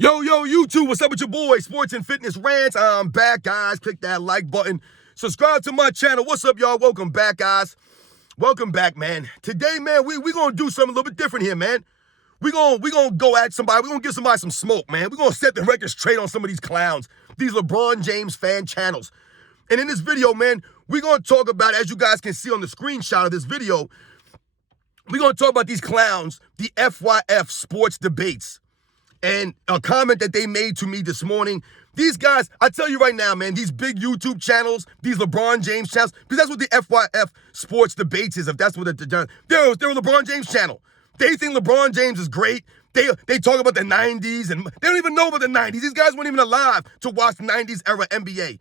Yo, YouTube, what's up with your boy? Sports and Fitness Rants. I'm back, guys. Click that like button. Subscribe to my channel. What's up, y'all? Welcome back, guys. Welcome back, man. Today, man, we going to do something a little bit different here, man. We gonna go at somebody. We're going to give somebody some smoke, man. We're going to set the record straight on some of these clowns, these LeBron James fan channels. And in this video, man, we're going to talk about, as you guys can see on the screenshot of this video, we're going to talk about these clowns, the FYF sports debates. And a comment that they made to me this morning, these guys, I tell you right now, man, these big YouTube channels, these LeBron James channels, because that's what the FYF sports debates is, if that's what they're a LeBron James channel. They think LeBron James is great. They talk about the 90s, and they don't even know about the 90s. These guys weren't even alive to watch 90s era NBA.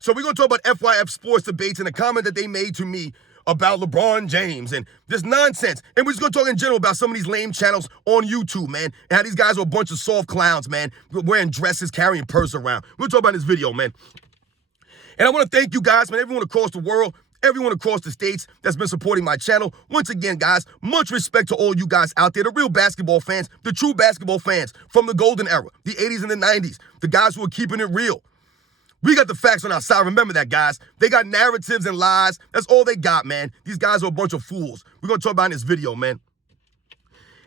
So we're going to talk about FYF sports debates and a comment that they made to me about LeBron James and this nonsense. And we're just going to talk in general about some of these lame channels on YouTube, man, and how these guys are a bunch of soft clowns, man, wearing dresses, carrying purse around. We'll talk about this video, man. And I want to thank you guys, man, everyone across the world, everyone across the states that's been supporting my channel. Once again, guys, much respect to all you guys out there, the real basketball fans, the true basketball fans from the golden era, the 80s and the 90s, the guys who are keeping it real. We got the facts on our side. Remember that, guys. They got narratives and lies. That's all they got, man. These guys are a bunch of fools. We're going to talk about in this video, man.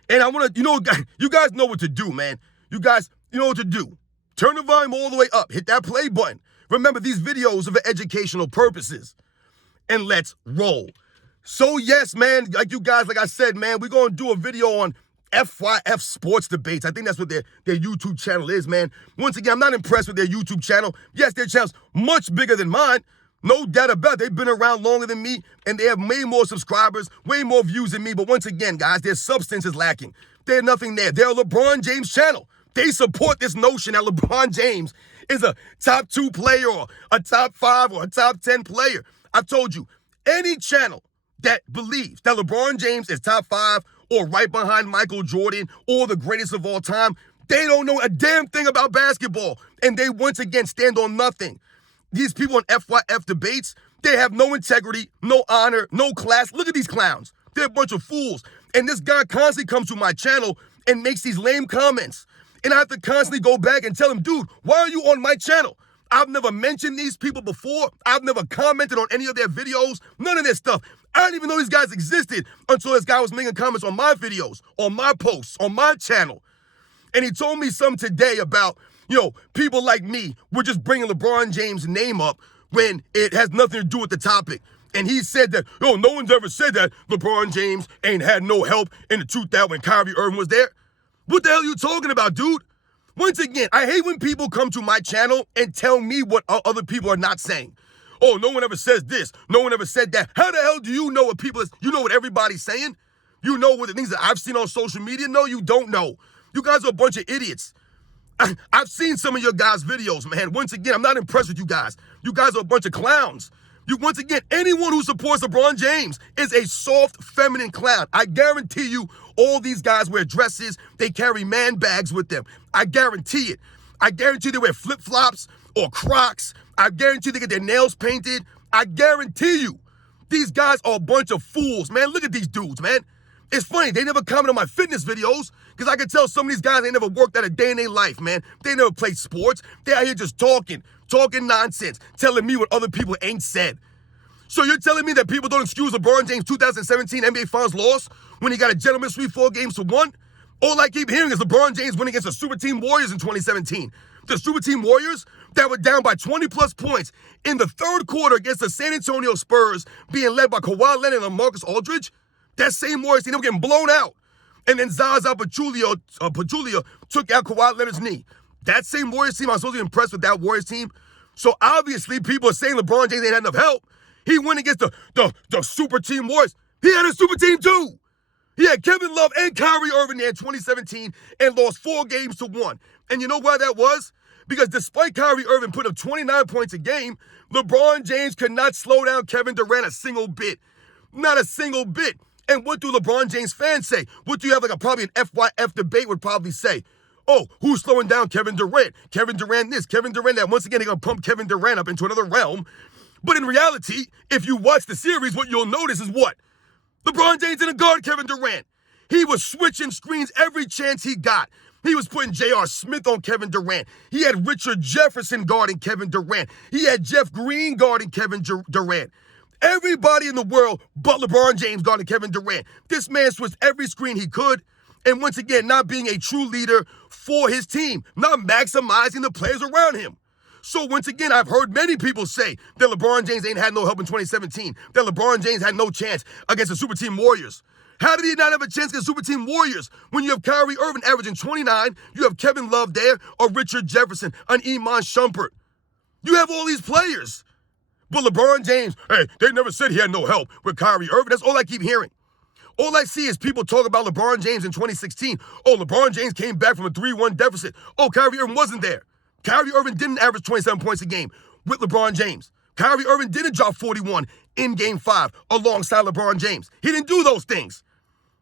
And I want to, you guys know what to do, man. You guys, you know what to do. Turn the volume all the way up. Hit that play button. Remember, these videos are for educational purposes. And let's roll. So, yes, man, like I said, man, we're going to do a video on FYF sports debates. I think that's what their YouTube channel is, man. Once again, I'm not impressed with their YouTube channel. Yes, their channel's much bigger than mine. No doubt about it. They've been around longer than me, and they have way more subscribers, way more views than me. But once again, guys, their substance is lacking. There's nothing there. They're a LeBron James channel. They support this notion that LeBron James is a top 2 player or a top 5 or a top 10 player. I've told you, any channel that believes that LeBron James is top 5 or right behind Michael Jordan or the greatest of all time, they don't know a damn thing about basketball. And they once again stand on nothing. These people in FYF debates, they have no integrity, no honor, no class. Look at these clowns. They're a bunch of fools. And this guy constantly comes to my channel and makes these lame comments. And I have to constantly go back and tell him, dude, why are you on my channel? I've never mentioned these people before. I've never commented on any of their videos. None of this stuff. I didn't even know these guys existed until this guy was making comments on my videos, on my posts, on my channel. And he told me something today about, people like me, we're just bringing LeBron James' name up when it has nothing to do with the topic. And he said that, no one's ever said that LeBron James ain't had no help in the 2000 when Kyrie Irving was there. What the hell are you talking about, dude? Once again, I hate when people come to my channel and tell me what other people are not saying. Oh, no one ever says this. No one ever said that. How the hell do you know what you know what everybody's saying? You know what the things that I've seen on social media? No, you don't know. You guys are a bunch of idiots. I've seen some of your guys' videos, man. Once again, I'm not impressed with you guys. You guys are a bunch of clowns. Once again, anyone who supports LeBron James is a soft, feminine clown. I guarantee you, all these guys wear dresses. They carry man bags with them. I guarantee it. I guarantee they wear flip-flops or Crocs. I guarantee they get their nails painted. I guarantee you, these guys are a bunch of fools, man. Look at these dudes, man. It's funny, they never comment on my fitness videos because I can tell some of these guys ain't never worked out a day in their life, man. They never played sports. They out here just talking nonsense, telling me what other people ain't said. So you're telling me that people don't excuse LeBron James' 2017 NBA Finals loss when he got a gentleman's sweep 4-1? All I keep hearing is LeBron James winning against the Super Team Warriors in 2017. The Super Team Warriors that were down by 20-plus points in the third quarter against the San Antonio Spurs being led by Kawhi Leonard and Marcus Aldridge. That same Warriors team, they were getting blown out. And then Zaza Pachulia took out Kawhi Leonard's knee. That same Warriors team, I'm supposed to be impressed with that Warriors team. So obviously people are saying LeBron James ain't had enough help. He went against the Super Team Warriors. He had a Super Team too. He had Kevin Love and Kyrie Irving there in 2017 and lost 4-1. And you know why that was? Because despite Kyrie Irving putting up 29 points a game, LeBron James could not slow down Kevin Durant a single bit. Not a single bit. And what do LeBron James fans say? What do you have probably an FYF debate would probably say? Oh, who's slowing down Kevin Durant? Kevin Durant this, Kevin Durant that. Once again, they're going to pump Kevin Durant up into another realm. But in reality, if you watch the series, what you'll notice is what? LeBron James didn't guard Kevin Durant. He was switching screens every chance he got. He was putting J.R. Smith on Kevin Durant. He had Richard Jefferson guarding Kevin Durant. He had Jeff Green guarding Kevin Durant. Everybody in the world but LeBron James guarding Kevin Durant. This man switched every screen he could. And once again, not being a true leader for his team, not maximizing the players around him. So once again, I've heard many people say that LeBron James ain't had no help in 2017, that LeBron James had no chance against the Super Team Warriors. How did he not have a chance against Super Team Warriors when you have Kyrie Irving averaging 29, you have Kevin Love there, or Richard Jefferson, an Iman Shumpert? You have all these players. But LeBron James, hey, they never said he had no help with Kyrie Irving. That's all I keep hearing. All I see is people talk about LeBron James in 2016. Oh, LeBron James came back from a 3-1 deficit. Oh, Kyrie Irving wasn't there. Kyrie Irving didn't average 27 points a game with LeBron James. Kyrie Irving didn't drop 41 in Game 5 alongside LeBron James. He didn't do those things.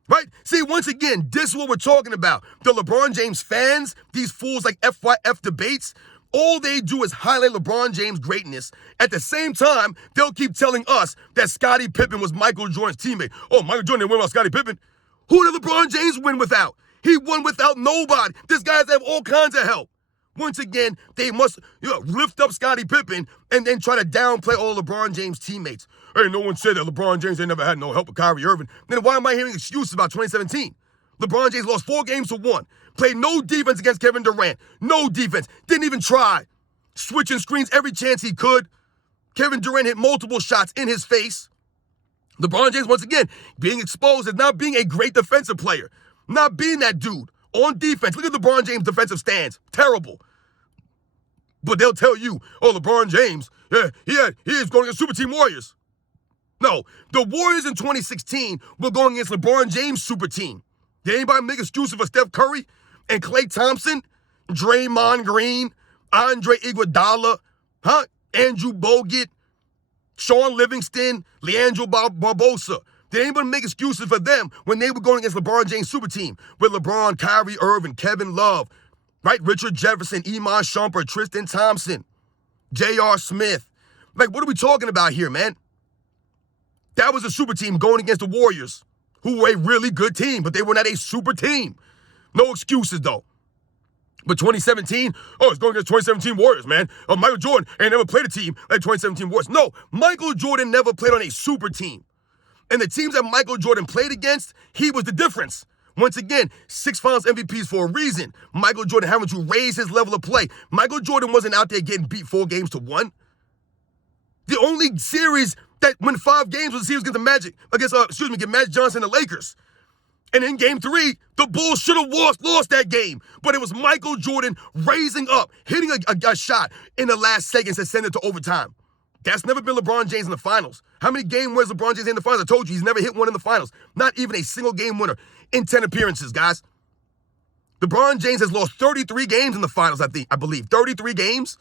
Right? See, once again, this is what we're talking about. The LeBron James fans, these fools like FYF debates, all they do is highlight LeBron James' greatness. At the same time, they'll keep telling us that Scottie Pippen was Michael Jordan's teammate. Oh, Michael Jordan didn't win without Scottie Pippen. Who did LeBron James win without? He won without nobody. This guy's have all kinds of help. Once again, they must lift up Scottie Pippen and then try to downplay all LeBron James' teammates. Hey, no one said that LeBron James ain't never had no help with Kyrie Irving. Then why am I hearing excuses about 2017? LeBron James lost 4 games to 1. Played no defense against Kevin Durant. No defense. Didn't even try. Switching screens every chance he could. Kevin Durant hit multiple shots in his face. LeBron James, once again, being exposed as not being a great defensive player. Not being that dude on defense. Look at LeBron James' defensive stance. Terrible. But they'll tell you, oh, LeBron James, yeah, he is going against Super Team Warriors. No, the Warriors in 2016 were going against LeBron James' super team. Did anybody make excuses for Steph Curry and Klay Thompson, Draymond Green, Andre Iguodala, Andrew Bogut, Sean Livingston, Leandro Barbosa? Did anybody make excuses for them when they were going against LeBron James' super team with LeBron, Kyrie Irving, Kevin Love, right? Richard Jefferson, Iman Shumpert, Tristan Thompson, J.R. Smith. Like, what are we talking about here, man? That was a super team going against the Warriors, who were a really good team, but they were not a super team. No excuses, though. But 2017, it's going against 2017 Warriors, man. Michael Jordan ain't never played a team like 2017 Warriors. No, Michael Jordan never played on a super team. And the teams that Michael Jordan played against, he was the difference. Once again, 6 Finals MVPs for a reason. Michael Jordan having to raise his level of play. Michael Jordan wasn't out there getting beat 4 games to 1. The only series that won 5 games was the series against against Magic Johnson and the Lakers. And in Game 3, the Bulls should have lost that game. But it was Michael Jordan raising up, hitting a shot in the last seconds to send it to overtime. That's never been LeBron James in the finals. How many game winners LeBron James in the finals? I told you, he's never hit one in the finals. Not even a single game winner in 10 appearances, guys. LeBron James has lost 33 games in the finals, I believe. 33 games?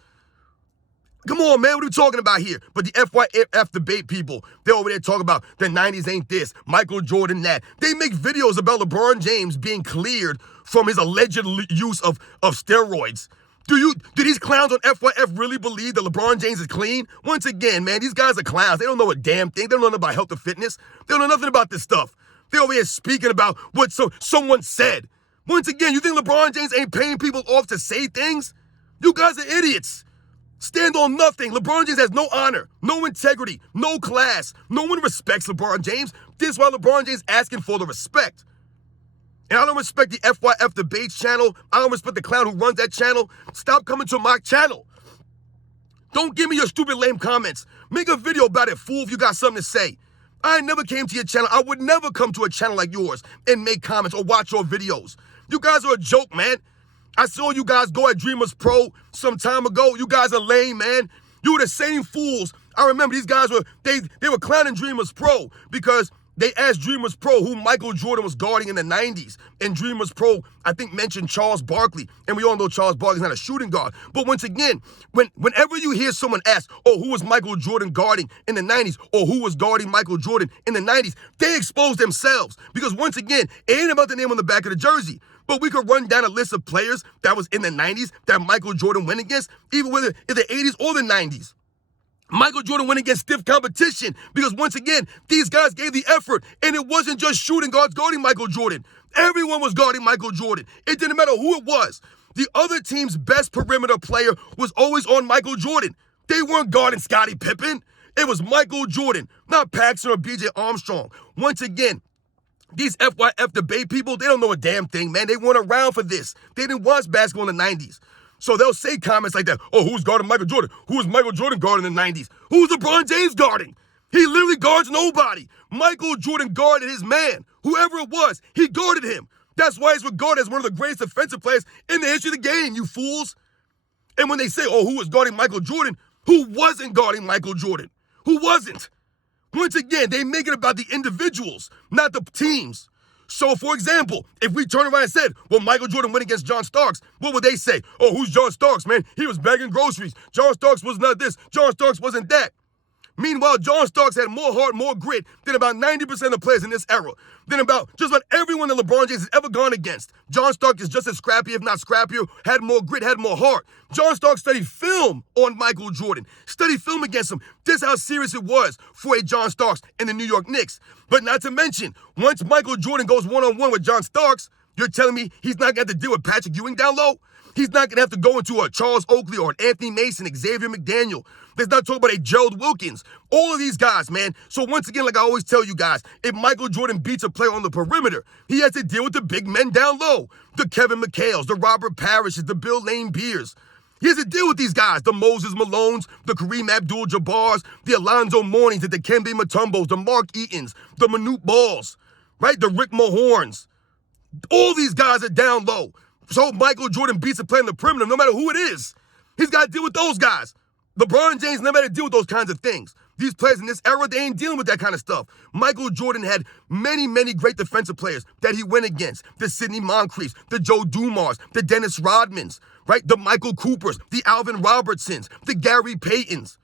Come on, man, what are we talking about here? But the FYF debate people, they're over there talking about the 90s ain't this, Michael Jordan that. They make videos about LeBron James being cleared from his alleged use of steroids. Do these clowns on FYF really believe that LeBron James is clean? Once again, man, these guys are clowns. They don't know a damn thing. They don't know nothing about health and fitness. They don't know nothing about this stuff. They're over here speaking about what someone said. Once again, you think LeBron James ain't paying people off to say things? You guys are idiots. Stand on nothing. LeBron James has no honor, no integrity, no class. No one respects LeBron James. This is why LeBron James asking for the respect. And I don't respect the FYF Debates channel. I don't respect the clown who runs that channel. Stop coming to my channel. Don't give me your stupid, lame comments. Make a video about it, fool, if you got something to say. I never came to your channel. I would never come to a channel like yours and make comments or watch your videos. You guys are a joke, man. I saw you guys go at Dreamers Pro some time ago. You guys are lame, man. You were the same fools. I remember these guys they were clowning Dreamers Pro because they asked Dreamers Pro who Michael Jordan was guarding in the 90s. And Dreamers Pro, I think, mentioned Charles Barkley. And we all know Charles Barkley's not a shooting guard. But once again, whenever you hear someone ask, who was Michael Jordan guarding in the 90s? Or who was guarding Michael Jordan in the 90s? They expose themselves. Because once again, it ain't about the name on the back of the jersey. But we could run down a list of players that was in the 90s that Michael Jordan went against, even whether in the 80s or the 90s. Michael Jordan went against stiff competition because, once again, these guys gave the effort. And it wasn't just shooting guards guarding Michael Jordan. Everyone was guarding Michael Jordan. It didn't matter who it was. The other team's best perimeter player was always on Michael Jordan. They weren't guarding Scottie Pippen. It was Michael Jordan, not Paxson or B.J. Armstrong. Once again, these FYF debate people, they don't know a damn thing, man. They weren't around for this. They didn't watch basketball in the 90s. So they'll say comments like that. Oh, who's guarding Michael Jordan? Who was Michael Jordan guarding in the 90s? Who's LeBron James guarding? He literally guards nobody. Michael Jordan guarded his man. Whoever it was, he guarded him. That's why he's regarded as one of the greatest defensive players in the history of the game, you fools. And when they say, oh, who was guarding Michael Jordan? Who wasn't guarding Michael Jordan? Who wasn't? Once again, they make it about the individuals, not the teams. So, for example, if we turn around and said, well, Michael Jordan went against John Starks, what would they say? Oh, who's John Starks, man? He was bagging groceries. John Starks was not this. John Starks wasn't that. Meanwhile, John Starks had more heart, more grit than about 90% of the players in this era. Than about just about everyone that LeBron James has ever gone against. John Starks is just as scrappy, if not scrappier, had more grit, had more heart. John Starks studied film on Michael Jordan. Studied film against him. This is how serious it was for a John Starks and the New York Knicks. But not to mention, once Michael Jordan goes one-on-one with John Starks, you're telling me he's not going to have to deal with Patrick Ewing down low? He's not going to have to go into a Charles Oakley or an Anthony Mason, Xavier McDaniel. Let's not talk about a Gerald Wilkins. All of these guys, man. So once again, like I always tell you guys, if Michael Jordan beats a player on the perimeter, he has to deal with the big men down low. The Kevin McHale's, the Robert Parishes, the Bill Lane Beers. He has to deal with these guys, the Moses Malones, the Kareem Abdul-Jabbars, the Alonzo Mournings, the Dikembe Mutombos, the Mark Eatons, the Manute Balls, right? The Rick Mahorns. All these guys are down low. So Michael Jordan beats a player in the perimeter, no matter who it is. He's got to deal with those guys. LeBron James never had to deal with those kinds of things. These players in this era, they ain't dealing with that kind of stuff. Michael Jordan had many, many great defensive players that he went against. The Sidney Moncriefs, the Joe Dumars, the Dennis Rodmans, right? The Michael Coopers, the Alvin Robertsons, the Gary Paytons.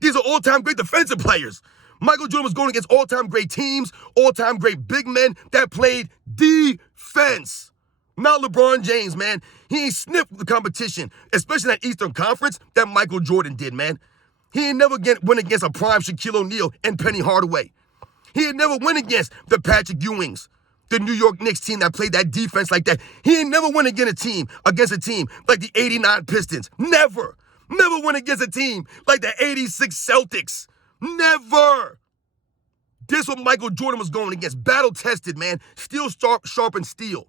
These are all-time great defensive players. Michael Jordan was going against all-time great teams, all-time great big men that played defense. Not LeBron James, man. He ain't sniffed the competition, especially that Eastern Conference that Michael Jordan did, man. He ain't never went against a prime Shaquille O'Neal and Penny Hardaway. He ain't never went against the Patrick Ewings, the New York Knicks team that played that defense like that. He ain't never went against a team like the 89 Pistons. Never. Never went against a team like the 86 Celtics. Never. This what Michael Jordan was going against. Battle-tested, man. Steel sharpened steel.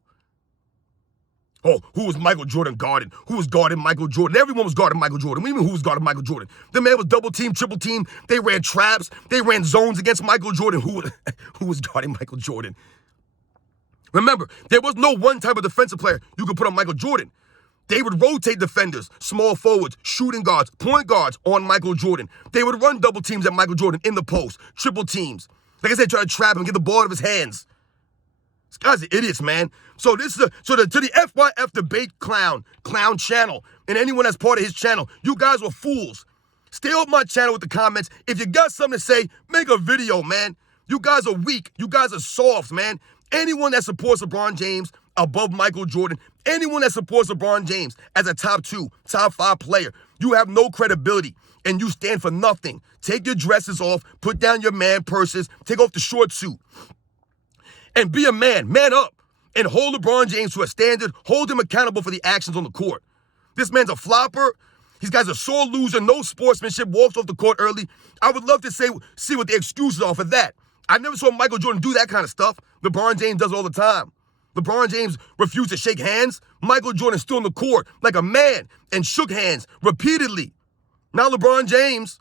Oh, who was Michael Jordan guarding? Who was guarding Michael Jordan? Everyone was guarding Michael Jordan. What do you mean who was guarding Michael Jordan? The man was double team, triple team. They ran traps. They ran zones against Michael Jordan. Who was guarding Michael Jordan? Remember, there was no one type of defensive player you could put on Michael Jordan. They would rotate defenders, small forwards, shooting guards, point guards on Michael Jordan. They would run double teams at Michael Jordan in the post, triple teams. Like I said, try to trap him, get the ball out of his hands. These guys are idiots, man. So this is to the FYF debate clown channel, and anyone that's part of his channel, you guys were fools. Stay off my channel with the comments. If you got something to say, make a video, man. You guys are weak. You guys are soft, man. Anyone that supports LeBron James above Michael Jordan, anyone that supports LeBron James as a top 2, top 5 player, you have no credibility and you stand for nothing. Take your dresses off, put down your man purses, take off the short suit, and be a man. Man up. And hold LeBron James to a standard. Hold him accountable for the actions on the court. This man's a flopper. These guys are sore loser. No sportsmanship. Walks off the court early. I would love to see what the excuses are for that. I never saw Michael Jordan do that kind of stuff. LeBron James does it all the time. LeBron James refused to shake hands. Michael Jordan stood on the court like a man and shook hands repeatedly. Now LeBron James,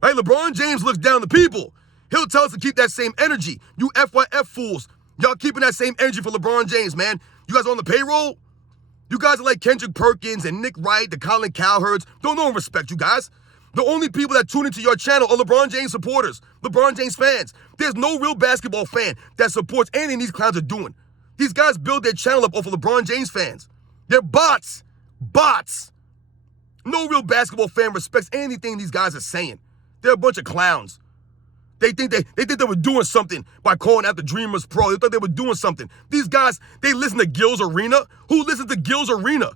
right? LeBron James looks down to people. He'll tell us to keep that same energy. You FYF fools. Y'all keeping that same energy for LeBron James, man. You guys on the payroll? You guys are like Kendrick Perkins and Nick Wright, the Colin Cowherds. Don't no one respect you guys. The only people that tune into your channel are LeBron James supporters, LeBron James fans. There's no real basketball fan that supports anything these clowns are doing. These guys build their channel up off of LeBron James fans. They're bots. Bots. No real basketball fan respects anything these guys are saying. They're a bunch of clowns. They think they were doing something by calling out the Dreamers Pro. They thought they were doing something. These guys, they listen to Gil's Arena. Who listens to Gil's Arena?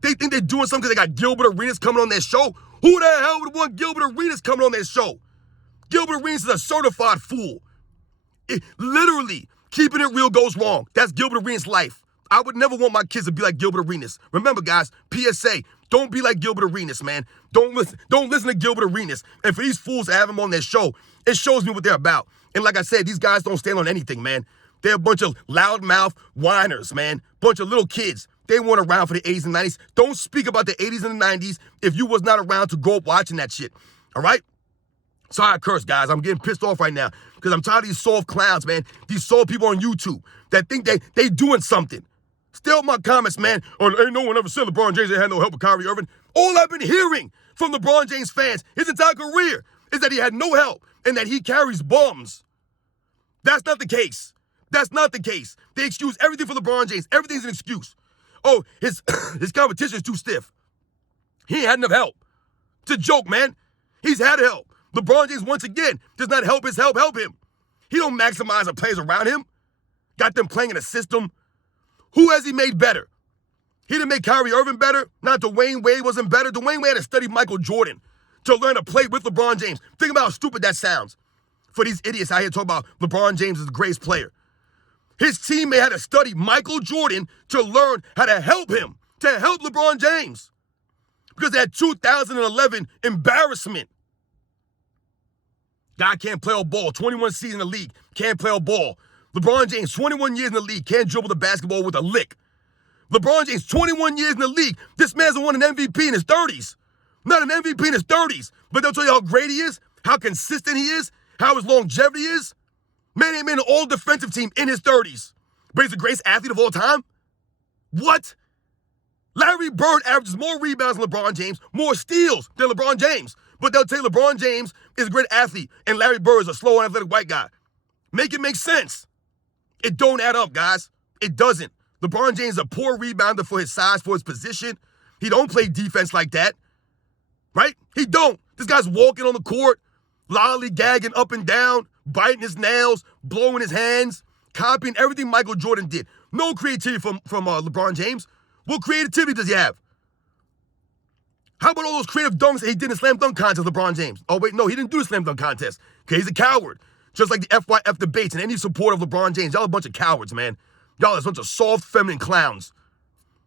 They think they're doing something because they got Gilbert Arenas coming on their show. Who the hell would want Gilbert Arenas coming on their show? Gilbert Arenas is a certified fool. Literally, Keeping it real goes wrong. That's Gilbert Arenas' life. I would never want my kids to be like Gilbert Arenas. Remember, guys, PSA, don't be like Gilbert Arenas, man. Don't listen to Gilbert Arenas. And for these fools to have him on their show, it shows me what they're about. And like I said, these guys don't stand on anything, man. They're a bunch of loudmouth whiners, man. Bunch of little kids. They weren't around for the 80s and 90s. Don't speak about the 80s and the 90s if you was not around to grow up watching that shit. All right? Sorry I curse, guys. I'm getting pissed off right now because I'm tired of these soft clowns, man. These soft people on YouTube that think they doing something. Stay out my comments, man. Or ain't no one ever said LeBron James ain't had no help with Kyrie Irving. All I've been hearing from LeBron James fans his entire career is that he had no help and that he carries bums. That's not the case. That's not the case. They excuse everything for LeBron James. Everything's an excuse. Oh, his competition is too stiff. He ain't had enough help. It's a joke, man. He's had help. LeBron James, once again, does not help his help him. He don't maximize the players around him. Got them playing in a system. Who has he made better? He didn't make Kyrie Irving better. Not Dwayne Wade wasn't better. Dwayne Wade had to study Michael Jordan to learn to play with LeBron James. Think about how stupid that sounds for these idiots out here talking about LeBron James is the greatest player. His teammate had to study Michael Jordan to learn how to help him, to help LeBron James. Because that 2011 embarrassment. Guy can't play a ball. 21 seasons in the league, can't play a ball. LeBron James, 21 years in the league, can't dribble the basketball with a lick. LeBron James, 21 years in the league. This man's won an MVP in his 30s. Not an MVP in his 30s. But they'll tell you how great he is, how consistent he is, how his longevity is. Man ain't made an all-defensive team in his 30s. But he's the greatest athlete of all time? What? Larry Bird averages more rebounds than LeBron James, more steals than LeBron James. But they'll tell you LeBron James is a great athlete and Larry Bird is a slow and athletic white guy. Make it make sense. It don't add up, guys. It doesn't. LeBron James is a poor rebounder for his size, for his position. He don't play defense like that. Right? He don't. This guy's walking on the court, lollygagging up and down, biting his nails, blowing his hands, copying everything Michael Jordan did. No creativity from LeBron James. What creativity does he have? How about all those creative dunks that he did in the slam dunk contest, LeBron James? Oh, wait, no, he didn't do the slam dunk contest. Okay, he's a coward. Just like the FYF debates and any supporter of LeBron James. Y'all a bunch of cowards, man. Y'all are a bunch of soft, feminine clowns.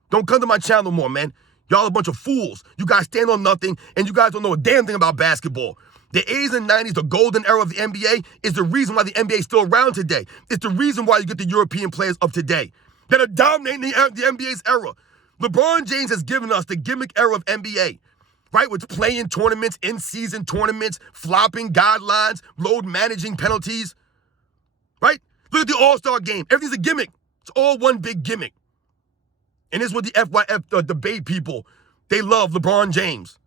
Don't come to my channel no more, man. Y'all a bunch of fools. You guys stand on nothing, and you guys don't know a damn thing about basketball. The 80s and 90s, the golden era of the NBA, is the reason why the NBA is still around today. It's the reason why you get the European players of today that are dominating the NBA's era. LeBron James has given us the gimmick era of NBA, right? With playing tournaments, in-season tournaments, flopping guidelines, load managing penalties, right? Look at the All-Star game. Everything's a gimmick. It's all one big gimmick. And this is what the FYF debate people, they love LeBron James.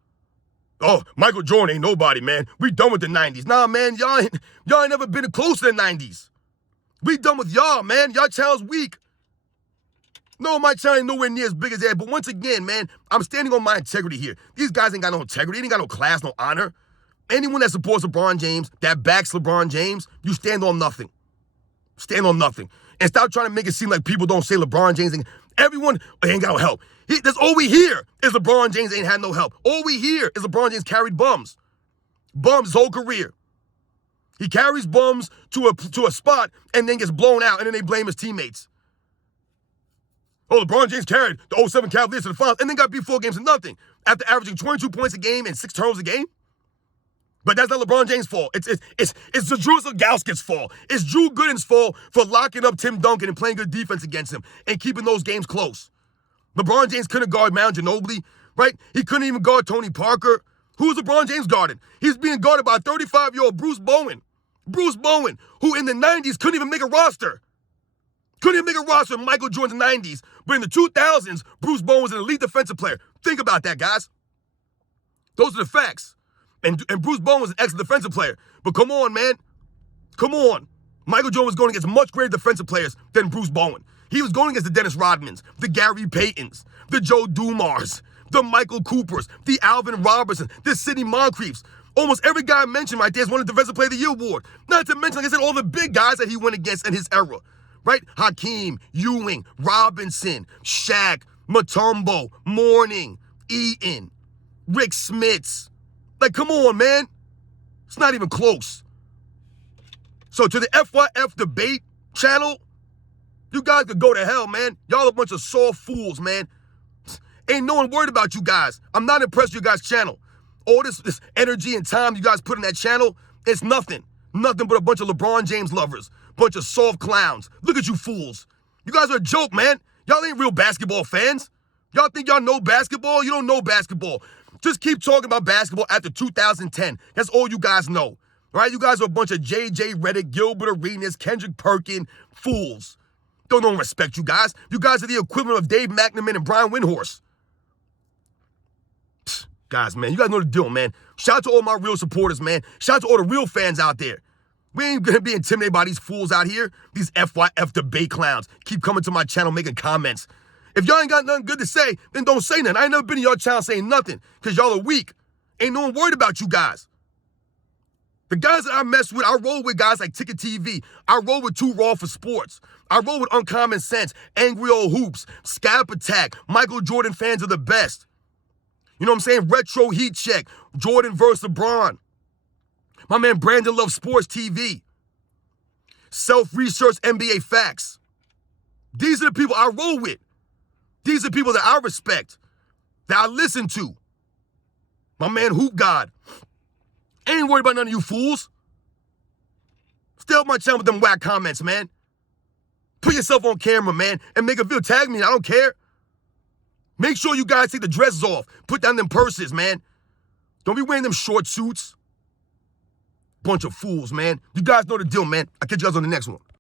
Oh, Michael Jordan ain't nobody, man. We done with the 90s. Nah, man, y'all ain't never been close to the 90s. We done with y'all, man. Y'all channel's weak. No, my channel ain't nowhere near as big as that. But once again, man, I'm standing on my integrity here. These guys ain't got no integrity. They ain't got no class, no honor. Anyone that supports LeBron James, that backs LeBron James, you stand on nothing. Stand on nothing. And stop trying to make it seem like people don't say LeBron James. Everyone ain't got no help. That's all we hear is LeBron James ain't had no help. All we hear is LeBron James carried bums. Bums his whole career. He carries bums to a spot and then gets blown out, and then they blame his teammates. Oh, LeBron James carried the 07 Cavaliers to the finals and then got beat 4 games to nothing after averaging 22 points a game and 6 turnovers a game. But that's not LeBron James' fault. It's the Drew Ilgauskas' fault. It's Drew Gooden's fault for locking up Tim Duncan and playing good defense against him and keeping those games close. LeBron James couldn't guard Mount Ginobili, right? He couldn't even guard Tony Parker. Who was LeBron James guarding? He's being guarded by a 35-year-old Bruce Bowen. Bruce Bowen, who in the 90s couldn't even make a roster. Couldn't even make a roster in Michael Jordan's 90s. But in the 2000s, Bruce Bowen was an elite defensive player. Think about that, guys. Those are the facts. And Bruce Bowen was an excellent defensive player. But come on, man. Come on. Michael Jordan was going against much greater defensive players than Bruce Bowen. He was going against the Dennis Rodmans, the Gary Paytons, the Joe Dumars, the Michael Coopers, the Alvin Robertson, the Sidney Moncriefs. Almost every guy I mentioned right there has won a Defensive Player of the Year award. Not to mention, like I said, all the big guys that he went against in his era. Right? Hakeem, Ewing, Robinson, Shaq, Mutombo, Mourning, Eaton, Rick Smits. Like, come on, man. It's not even close. So to the FYF debate channel, You guys could go to hell, man. Y'all a bunch of soft fools, man. Ain't no one worried about you guys. I'm not impressed with your guys' channel. All this energy and time you guys put in that channel, it's nothing. Nothing but a bunch of LeBron James lovers. Bunch of soft clowns. Look at you fools. You guys are a joke, man. Y'all ain't real basketball fans. Y'all think y'all know basketball? You don't know basketball. Just keep talking about basketball after 2010. That's all you guys know. All right? You guys are a bunch of J.J. Redick, Gilbert Arenas, Kendrick Perkins fools. Don't no one respect you guys. You guys are the equivalent of Dave McNamara and Brian Windhorst. Guys, man, you guys know the deal, man. Shout out to all my real supporters, man. Shout out to all the real fans out there. We ain't gonna be intimidated by these fools out here. These FYF debate clowns keep coming to my channel making comments. If y'all ain't got nothing good to say, then don't say nothing. I ain't never been in your channel saying nothing because y'all are weak. Ain't no one worried about you guys. The guys that I mess with, I roll with guys like Ticket TV. I roll with Too Raw for Sports. I roll with Uncommon Sense, Angry Old Hoops, Scalp Attack, Michael Jordan fans are the best. You know what I'm saying? Retro Heat Check, Jordan vs. LeBron. My man Brandon loves Sports TV. Self-research NBA Facts. These are the people I roll with. These are people that I respect, that I listen to. My man Hoop God. Ain't worried about none of you fools. Stay off my channel with them whack comments, man. Put yourself on camera, man, and make a video. Tag me, I don't care. Make sure you guys take the dresses off. Put down them purses, man. Don't be wearing them short suits. Bunch of fools, man. You guys know the deal, man. I'll catch you guys on the next one.